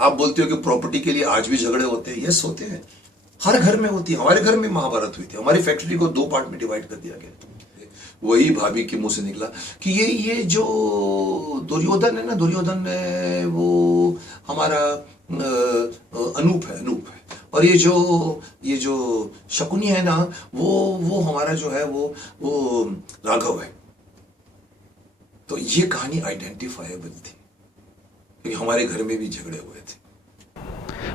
आप बोलते हो कि प्रॉपर्टी के लिए आज भी झगड़े होते हैं। यस, होते हैं, हर घर में होती है। हमारे घर में महाभारत हुई थी, हमारी फैक्ट्री को 2 पार्ट में डिवाइड कर दिया गया। वही भाभी के मुंह से निकला कि ये जो दुर्योधन है ना, दुर्योधन है वो हमारा अनूप है। और ये जो शकुनी है ना, वो हमारा जो है वो राघव है। तो ये कहानी आइडेंटिफाइबल थी क्योंकि हमारे घर में भी झगड़े हुए थे।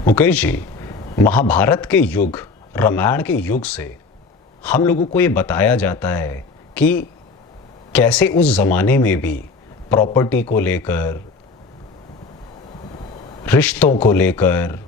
मुकेश जी, महाभारत के युग, रामायण के युग से हम लोगों को ये बताया जाता है कि कैसे उस जमाने में भी प्रॉपर्टी को लेकर, रिश्तों को लेकर,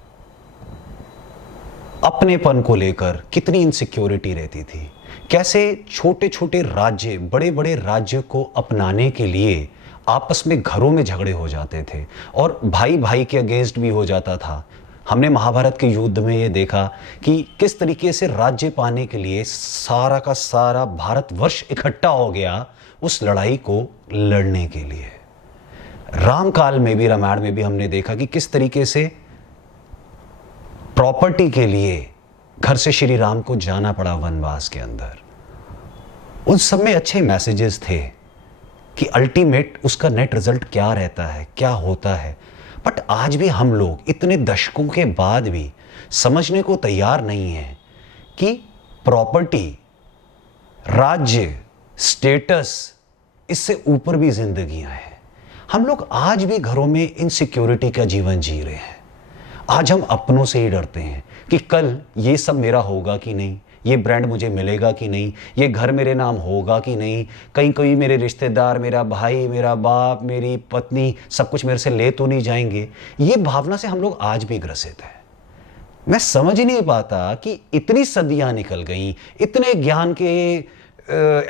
अपनेपन को लेकर कितनी इनसिक्योरिटी रहती थी। कैसे छोटे छोटे राज्य बड़े बड़े राज्य को अपनाने के लिए आपस में घरों में झगड़े हो जाते थे और भाई भाई के अगेंस्ट भी हो जाता था। हमने महाभारत के युद्ध में ये देखा कि किस तरीके से राज्य पाने के लिए सारा का सारा भारतवर्ष इकट्ठा हो गया उस लड़ाई को लड़ने के लिए। रामकाल में भी, रामायण में भी हमने देखा कि किस तरीके से प्रॉपर्टी के लिए घर से श्री राम को जाना पड़ा वनवास के अंदर। उन सब में अच्छे मैसेजेस थे कि अल्टीमेट उसका नेट रिजल्ट क्या रहता है, क्या होता है। बट आज भी हम लोग इतने दशकों के बाद भी समझने को तैयार नहीं है कि प्रॉपर्टी, राज्य, स्टेटस, इससे ऊपर भी जिंदगियां हैं। हम लोग आज भी घरों में इनसिक्योरिटी का जीवन जी रहे हैं। आज हम अपनों से ही डरते हैं कि कल ये सब मेरा होगा कि नहीं, ये ब्रांड मुझे मिलेगा कि नहीं, ये घर मेरे नाम होगा कि नहीं, कहीं कोई मेरे रिश्तेदार, मेरा भाई, मेरा बाप, मेरी पत्नी सब कुछ मेरे से ले तो नहीं जाएंगे। ये भावना से हम लोग आज भी ग्रसित हैं। मैं समझ ही नहीं पाता कि इतनी सदियां निकल गई, इतने ज्ञान के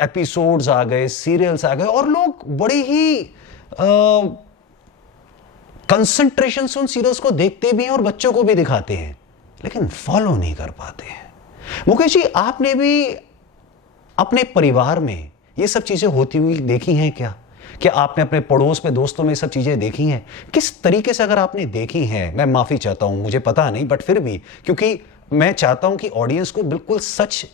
एपिसोड्स आ गए, सीरियल्स आ गए और लोग बड़े ही कंसंट्रेशन से उन सीरियल्स को देखते भी हैं और बच्चों को भी दिखाते हैं, लेकिन फॉलो नहीं कर पाते हैं। मुकेश जी, आपने भी अपने परिवार में ये सब चीजें होती हुई देखी हैं क्या? क्या आपने अपने पड़ोस में, दोस्तों में सब चीजें देखी हैं? किस तरीके से अगर आपने देखी हैं, मैं माफी चाहता हूं, मुझे पता नहीं, बट फिर भी, क्योंकि मैं चाहता हूं कि ऑडियंस को बिल्कुल सच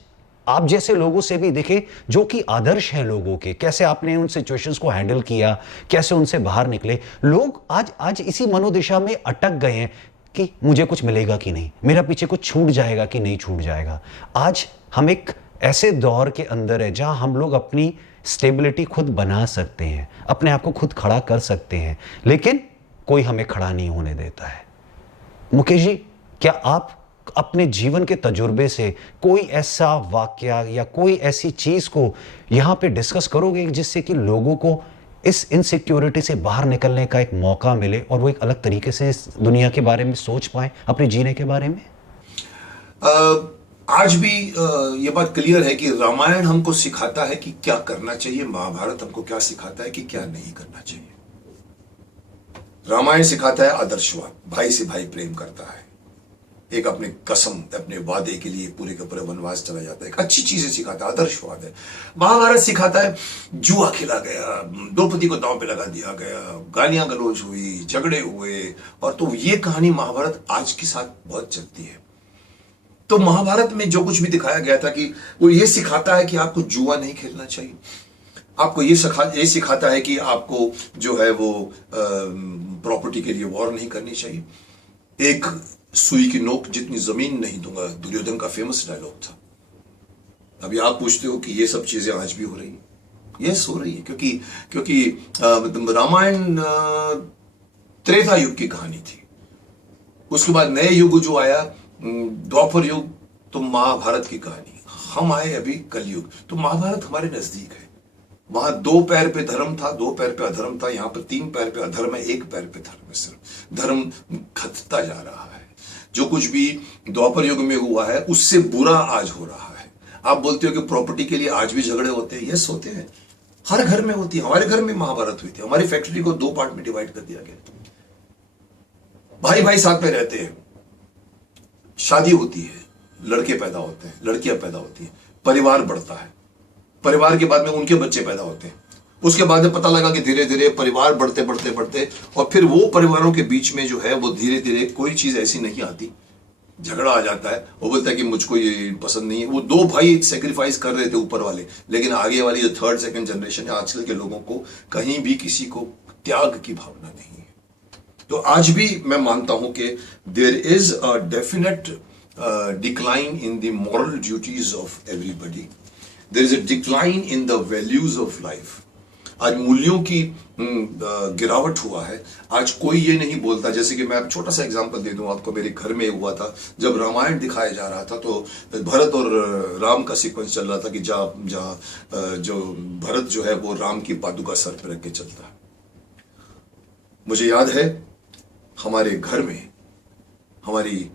आप जैसे लोगों से भी दिखे जो कि आदर्श हैं लोगों के। कैसे आपने उन सिचुएशंस को हैंडल किया, कैसे उनसे बाहर निकले। लोग आज इसी मनोदशा में अटक गए हैं कि मुझे कुछ मिलेगा कि नहीं, मेरा पीछे कुछ छूट जाएगा कि नहीं छूट जाएगा। आज हम एक ऐसे दौर के अंदर है जहां हम लोग अपनी स्टेबिलिटी खुद बना सकते हैं, अपने आप को खुद खड़ा कर सकते हैं, लेकिन कोई हमें खड़ा नहीं होने देता है। मुकेश जी, क्या आप अपने जीवन के तजुर्बे से कोई ऐसा वाकया या कोई ऐसी चीज को यहां पे डिस्कस करोगे जिससे कि लोगों को इस इनसिक्योरिटी से बाहर निकलने का एक मौका मिले और वो एक अलग तरीके से इस दुनिया के बारे में सोच पाए, अपने जीने के बारे में? आज भी ये बात क्लियर है कि रामायण हमको सिखाता है कि क्या करना चाहिए, महाभारत हमको क्या सिखाता है कि क्या नहीं करना चाहिए। रामायण सिखाता है आदर्शवाद, भाई से भाई प्रेम करता है, एक अपने कसम, अपने वादे के लिए पूरे के पूरे वनवास चला जाता है, एक अच्छी चीजें सिखाता है, आदर्शवाद है। महाभारत सिखाता है जुआ खेला गया, द्रौपदी को दांव पे लगा दिया गया, गालियां गलौज हुई, झगड़े हुए, और तो ये कहानी महाभारत आज के साथ बहुत चलती है। तो महाभारत में जो कुछ भी दिखाया गया था कि वो ये सिखाता है कि आपको जुआ नहीं खेलना चाहिए, आपको ये सिखाता है कि आपको जो है वो प्रॉपर्टी के लिए वॉर नहीं करनी चाहिए। एक सुई की नोक जितनी जमीन नहीं दूंगा, दुर्योधन का फेमस डायलॉग था। अभी आप पूछते हो कि ये सब चीजें आज भी हो रही है। यस, हो रही है, क्योंकि रामायण त्रेता युग की कहानी थी। उसके बाद नए युग जो आया, द्वापर युग, तो महाभारत की कहानी। हम आए अभी कलयुग, तो महाभारत हमारे नजदीक है। वहां 2 पैर पे धर्म था, 2 पैर पे अधर्म था, यहां पर 3 पैर पे अधर्म है, 1 पैर पे धर्म है। सिर्फ धर्म घटता जा रहा है। जो कुछ भी द्वापर युग में हुआ है उससे बुरा आज हो रहा है। आप बोलते हो कि प्रॉपर्टी के लिए आज भी झगड़े होते हैं। यस, होते हैं, हर घर में होती है। हमारे घर में महाभारत हुई थी, हमारी फैक्ट्री को 2 पार्ट में डिवाइड कर दिया गया। भाई भाई साथ में रहते हैं, शादी होती है, लड़के पैदा होते हैं, लड़कियां पैदा होती हैं, परिवार बढ़ता है, परिवार के बाद में उनके बच्चे पैदा होते हैं, उसके बाद में पता लगा कि धीरे धीरे परिवार बढ़ते बढ़ते बढ़ते, और फिर वो परिवारों के बीच में जो है वो धीरे धीरे कोई चीज ऐसी नहीं आती, झगड़ा आ जाता है। वो बोलता है कि मुझको ये पसंद नहीं है। वो दो भाई सेक्रीफाइस कर रहे थे ऊपर वाले, लेकिन आगे वाली जो थर्ड सेकंड जनरेशन है आजकल के लोगों को कहीं भी किसी को त्याग की भावना नहीं है। तो आज भी मैं मानता हूं कि there is a definite decline in the moral duties of everybody, there is a decline in the values of life. आज मूल्यों की गिरावट हुआ है। आज कोई ये नहीं बोलता, जैसे कि मैं अब छोटा सा एग्जांपल दे दूं आपको, मेरे घर में हुआ था जब रामायण दिखाया जा रहा था, तो भरत और राम का सीक्वेंस चल रहा था कि जो भरत जो है वो राम की पादुका सर पर रख के चलता है। मुझे याद है हमारे घर में हमारी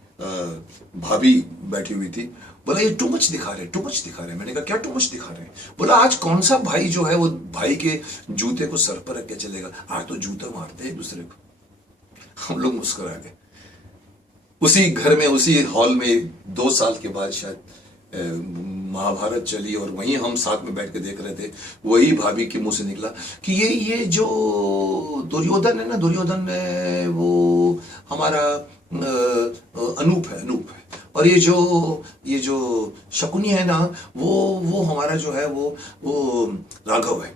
भाभी बैठी हुई थी, बोला ये टू मच दिखा रहे, टू मच दिखा रहे। मैंने कहा क्या टू मच दिखा रहे हैं? बोला आज कौन सा भाई जो है वो भाई के जूते को सर पर रख के चलेगा, आज तो जूता मारते हैं एक दूसरे को। हम लोग मुस्कुरा गए। उसी घर में उसी हॉल में 2 साल के बाद शायद महाभारत चली, और वहीं हम साथ में बैठ के देख रहे थे। वही भाभी के मुंह से निकला कि ये जो दुर्योधन है ना, दुर्योधन वो हमारा अनूप है, और ये जो शकुनी है ना वो हमारा जो है वो राघव है।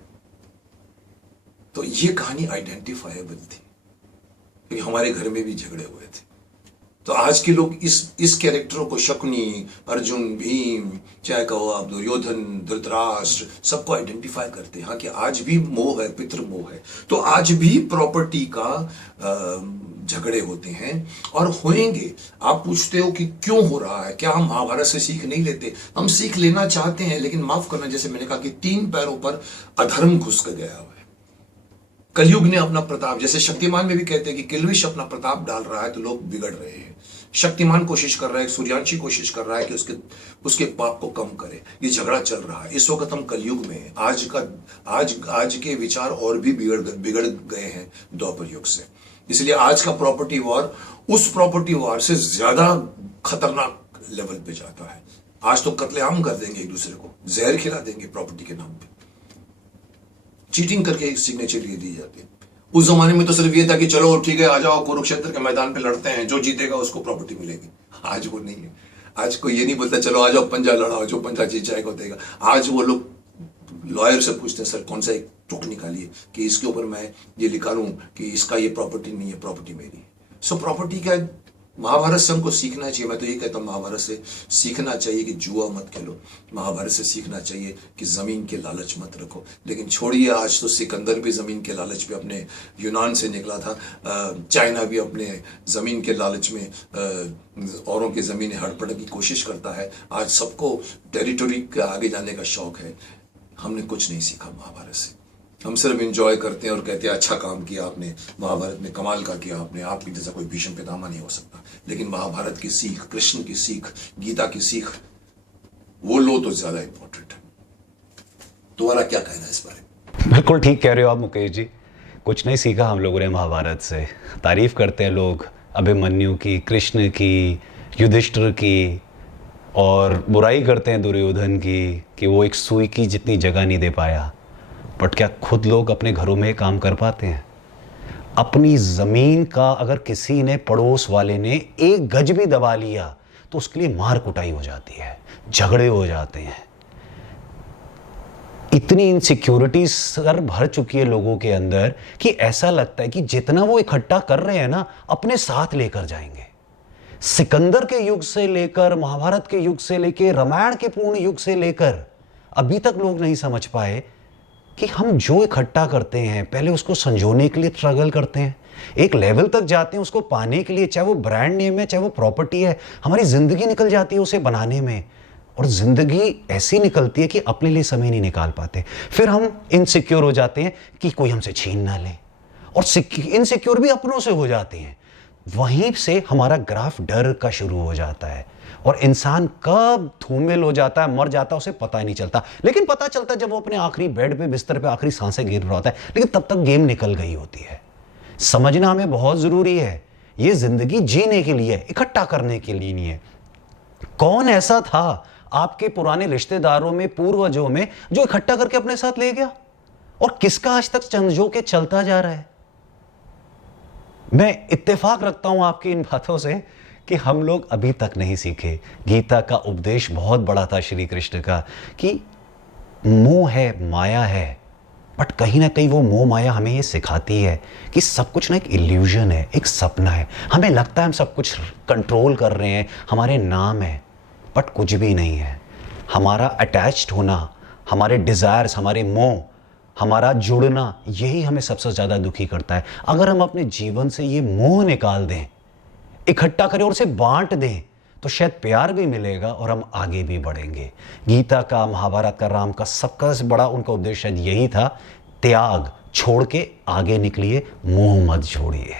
तो ये कहानी आइडेंटिफाइबल थी क्योंकि हमारे घर में भी झगड़े हुए थे। तो आज के लोग इस कैरेक्टरों को शकुनी, अर्जुन, भीम, चाहे कहो आप दुर्योधन, धृतराष्ट्र, सबको आइडेंटिफाई करते हैं। हाँ कि आज भी मोह है, पितृ मोह है। तो आज भी प्रॉपर्टी का झगड़े होते हैं और होंगे। आप पूछते हो कि क्यों हो रहा है, क्या हम महाभारत से सीख नहीं लेते? हम सीख लेना चाहते हैं, लेकिन माफ करना, जैसे मैंने कहा कि 3 पैरों पर अधर्म घुस गया हुआ है। कलयुग ने अपना प्रताप, जैसे शक्तिमान में भी कहते हैं कि किल्विश अपना प्रताप डाल रहा है तो लोग बिगड़ रहे हैं। शक्तिमान कोशिश कर रहा है, सूर्यांशी कोशिश कर रहा है कि उसके पाप को कम करे। ये झगड़ा चल रहा है। इस वक्त हम कलयुग में हैं। आज के विचार और भी बिगड़ गए हैं द्वापर युग से। इसलिए आज का प्रॉपर्टी वॉर उस प्रॉपर्टी वॉर से ज्यादा खतरनाक लेवल पे जाता है। आज तो कत्लेआम कर देंगे, एक दूसरे को जहर खिला देंगे प्रॉपर्टी के नाम पे। चीटिंग करके सिग्नेचर लिए दी जाती है। उस जमाने में तो सिर्फ ये था कि चलो ठीक है, आ जाओ कुरुक्षेत्र के मैदान पे लड़ते हैं, जो जीतेगा उसको प्रॉपर्टी मिलेगी। आज वो नहीं है। आज कोई ये नहीं बोलता चलो आ जाओ पंजा लड़ाओ, जो पंजा जीत जाएगा देगा। आज वो लोग लॉयर से पूछते हैं सर कौन सा एक टुक निकालिए कि इसके ऊपर मैं ये लिखा लूं कि इसका ये प्रॉपर्टी नहीं है, प्रॉपर्टी मेरी है। सो प्रॉपर्टी का महाभारत से हमको सीखना चाहिए। मैं तो ये कहता हूँ महाभारत से सीखना चाहिए कि जुआ मत खेलो। महाभारत से सीखना चाहिए कि जमीन के लालच मत रखो। लेकिन छोड़िए, आज तो सिकंदर भी जमीन के लालच पे अपने यूनान से निकला था। चाइना भी अपने जमीन के लालच में औरों की जमीनें हड़पने की कोशिश करता है। आज सबको टेरिटोरी के आगे जाने का शौक है। हमने कुछ नहीं सीखा महाभारत से। हम सिर्फ एंजॉय करते हैं और कहते हैं अच्छा काम किया आपने, महाभारत में कमाल का किया आपने, आपकी जैसा कोई भीष्म पितामह नहीं हो सकता। लेकिन महाभारत की सीख, कृष्ण की सीख, गीता की सीख, वो लो तो ज्यादा इंपॉर्टेंट है। तुम्हारा क्या कहना है इस बारे में? बिल्कुल ठीक कह रहे हो आप मुकेश जी। कुछ नहीं सीखा हम लोगों ने महाभारत से। तारीफ करते हैं लोग अभिमन्यु की, कृष्ण की, युधिष्ठिर की, और बुराई करते हैं दुर्योधन की कि वो एक सुई की जितनी जगह नहीं दे पाया। बट क्या खुद लोग अपने घरों में काम कर पाते हैं? अपनी जमीन का अगर किसी ने, पड़ोस वाले ने 1 गज भी दबा लिया तो उसके लिए मार कुटाई हो जाती है, झगड़े हो जाते हैं। इतनी इनसिक्योरिटी सर भर चुकी है लोगों के अंदर कि ऐसा लगता है कि जितना वो इकट्ठा कर रहे हैं ना, अपने साथ लेकर जाएंगे। सिकंदर के युग से लेकर, महाभारत के युग से लेकर, रामायण के पूर्ण युग से लेकर अभी तक लोग नहीं समझ पाए कि हम जो इकट्ठा करते हैं पहले उसको संजोने के लिए स्ट्रगल करते हैं, एक लेवल तक जाते हैं उसको पाने के लिए, चाहे वो ब्रांड नेम है, चाहे वो प्रॉपर्टी है। हमारी जिंदगी निकल जाती है उसे बनाने में, और जिंदगी ऐसी निकलती है कि अपने लिए समय नहीं निकाल पाते। फिर हम इनसिक्योर हो जाते हैं कि कोई हमसे छीन ना ले, और इनसिक्योर भी अपनों से हो जाते हैं। वहीं से हमारा ग्राफ डर का शुरू हो जाता है, और इंसान कब धूमिल हो जाता है, मर जाता है, उसे पता ही नहीं चलता। लेकिन पता चलता है जब वो अपने आखिरी बेड पे, बिस्तर पे आखिरी सांसें गिर रहा होता है। लेकिन तब तक गेम निकल गई होती है। समझना हमें बहुत जरूरी है, ये जिंदगी जीने के लिए, इकट्ठा करने के लिए नहीं है। कौन ऐसा था आपके पुराने रिश्तेदारों में, पूर्वजों में, जो इकट्ठा करके अपने साथ ले गया? और किसका आज तक समझो के चलता जा रहा है? मैं इत्तेफाक रखता हूं आपकी इन बातों से कि हम लोग अभी तक नहीं सीखे। गीता का उपदेश बहुत बड़ा था श्री कृष्ण का कि मोह है, माया है, बट कहीं ना कहीं वो मोह माया हमें ये सिखाती है कि सब कुछ ना एक इल्यूजन है, एक सपना है। हमें लगता है हम सब कुछ कंट्रोल कर रहे हैं, हमारे नाम है, बट कुछ भी नहीं है। हमारा अटैच्ड होना, हमारे डिज़ायर्स, हमारे मोह, हमारा जुड़ना, यही हमें सबसे ज़्यादा दुखी करता है। अगर हम अपने जीवन से ये मोह निकाल दें, इकट्ठा करें और उसे बांट दें, तो शायद प्यार भी मिलेगा और हम आगे भी बढ़ेंगे। गीता का, महाभारत का, राम का, सबका से बड़ा उनका उपदेश शायद यही था, त्याग, छोड़ के आगे निकलिए, मोह मत छोड़िए।